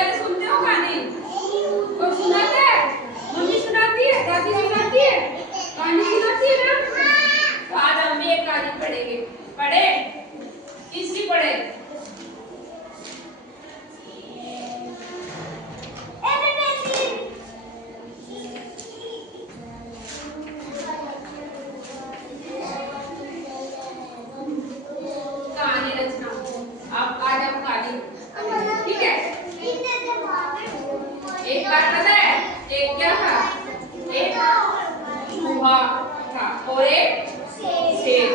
पहले सुनते हो कहानी? कोई सुनाता है? मम्मी सुनाती है, दादी सुनाती है, कहानी सुनाती है ना? तो आज हम भी एक कहानी पढ़ेंगे। पढ़े? किसकी पढ़े? कहानी रचना। अब आज हम कहानी, ठीक है? एक बार पता है एक क्या था? एक चूहा था और एक शेर।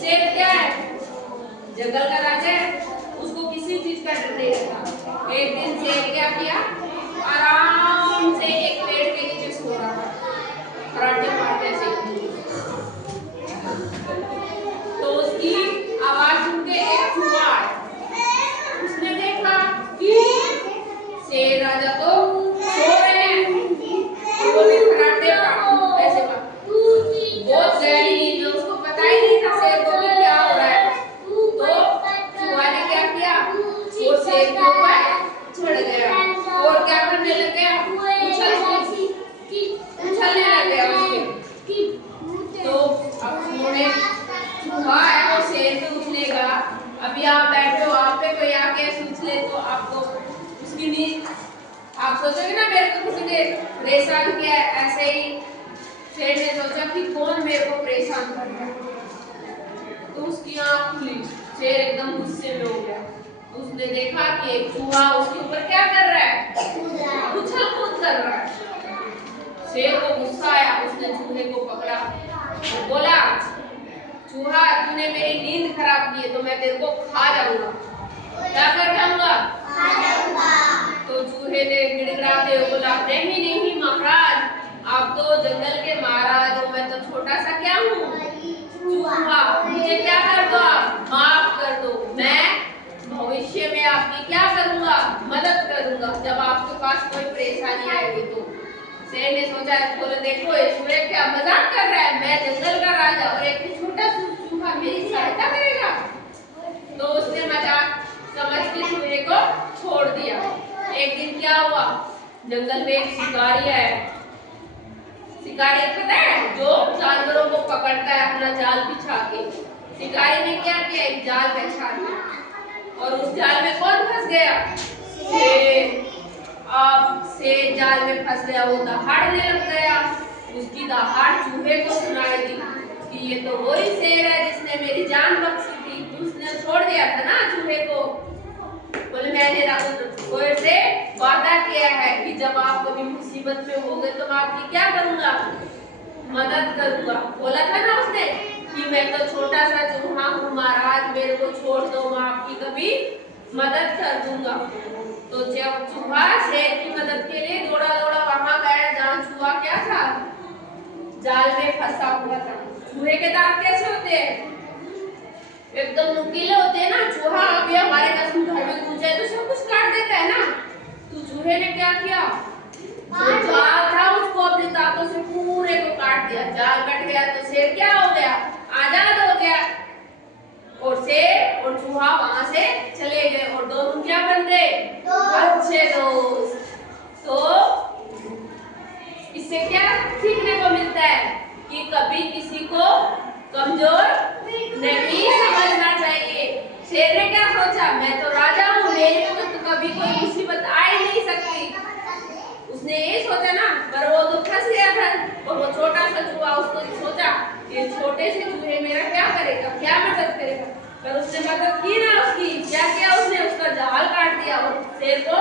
शेर क्या है? जंगल का राजा है, उसको किसी चीज का डर नहीं रहता। एक दिन शेर क्या किया? आराम से एक पेड़ के नीचे सो रहा था, खराटे मारते से। तो उसकी आवाज सुन के एक चूहा आया। उसने देखा कि शेर राजा तो सो रहे हैं, वो भी खराटे ऐसे बहुत गहरी नींद में, उसको पता ही नहीं था शेर को कि क्या हो रहा है। तो चूहा ने क्या किया? वो शेर के ऊपर चढ़ गया और क्या करने लग गया? उछलने लग गया उसके। तो अब उन्होंने चूहा है वो शेर पे उछलेगा। अभी आप बैठे हो, आप पे कोई आके उछले तो आपको उसकी नींद, आप सोचोगे ना मेरे को किसी ने परेशान किया है। ऐसे ही शेर ने सोचा कि कौन मेरे को परेशान कर रहा है। तो उसकी आंख खुली, शेर एकदम गुस्से में हो गया। उसने देखा कि एक चूहा उसके ऊपर क्या कर रहा है? उछल कूद कर रहा है। शेर को गुस्सा आया, उसने चूहे को पकड़ा और बोला, चूहा तूने मेरी नींद खराब की है तो मैं तेरे को खा जाऊंगा। क्या कर जाऊंगा? खा जाऊंगा। तो चूहे ने गिड़गिड़ाते हुए बोला, नहीं नहीं महाराज, आप तो जंगल के महाराज हो, मैं तो छोटा सा क्या हूँ? चूहा, मुझे क्या कर दो, आप माफ कर दो। मैं भविष्य में आपकी क्या करूंगा? मदद करूंगा जब आपके पास कोई परेशानी आएगी। तो शेर ने सोचा, बोले देखो ये चूहे क्या मजाक कर रहा है, मैं जंगल का राजा और एक छोटा चूहा मेरी सहायता करेगा। तो उसने मजाक समझ के चूहे को छोड़ दिया। एक दिन क्या हुआ? जंगल में एक शिकारी है। शिकारी पता है जो जानवरों को पकड़ता है अपना जाल बिछा के। शिकारी ने क्या किया? एक जाल बिछा दिया और उस जाल में कौन फंस गया? शेर। अब शेर जाल में फंस गया, वो दहाड़ने लग गया। उसकी दहाड़ चूहे को सुनाई दी कि ये तो वही शेर है जिसने मेरी जान बख्शी थी। उसने छोड़ दिया था ना चूहे को। बोले मैंने शेर से वादा किया है कि जब आप कभी मुसीबत में होगे तो मैं आपकी क्या करूंगा? मदद करूंगा। बोला था ना उसने कि मैं तो छोटा सा चूहा हूँ महाराज, मेरे को छोड़ दो, मैं आपकी कभी मदद कर दूंगा। तो जब चूहा शेर की मदद के लिए दौड़ा दौड़ा वहां गया जहाँ चूहा क्या था? जाल में फंसा हुआ था। चूहे के दांत कैसे होते हैं? एकदम नुकीले होते हैं ना। चूहा अभी हमारे घर में घुस जाए तो सब कुछ काट देता है ना। तो चूहे ने क्या किया? जाल था उसको अपने दांतों से पूरे को काट दिया। जाल कट गया तो शेर क्या हो गया? आजाद हो गया। और शेर और चूहा वहां से चले गए और दोनों क्या बन गए? अच्छे दोस्त। तो इससे क्या सीखने को मिलता है? कि कभी किसी को कमजोर नहीं समझना चाहिए। शेर ने क्या सोचा? मैं तो राजा हूँ, मेरे को तो कभी कोई मुसीबत आ ही नहीं सकती। उसने ये सोचा ना, पर वो तो फंस गया था। और वो छोटा सा चूहा, उसको सोचा ये छोटे से चूहे मेरा क्या करेगा, क्या मदद करेगा। पर उसने मदद की ना उसकी। क्या किया उसने? उसका जाल काट दिया और शेर को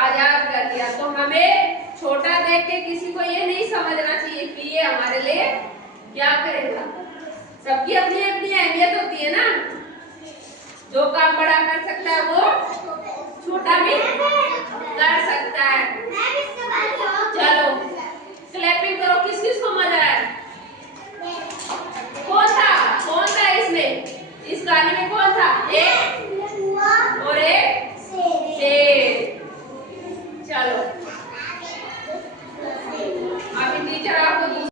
आजाद कर दिया। तो हमें छोटा देख के किसी को ये नहीं समझना चाहिए कि ये हमारे लिए क्या करेगा। सबकी अपनी अपनी अहमियत होती है ना। जो काम बड़ा कर सकता है वो छोटा भी कर सकता है। चलो क्लैपिंग करो, किस किस को मजा आया?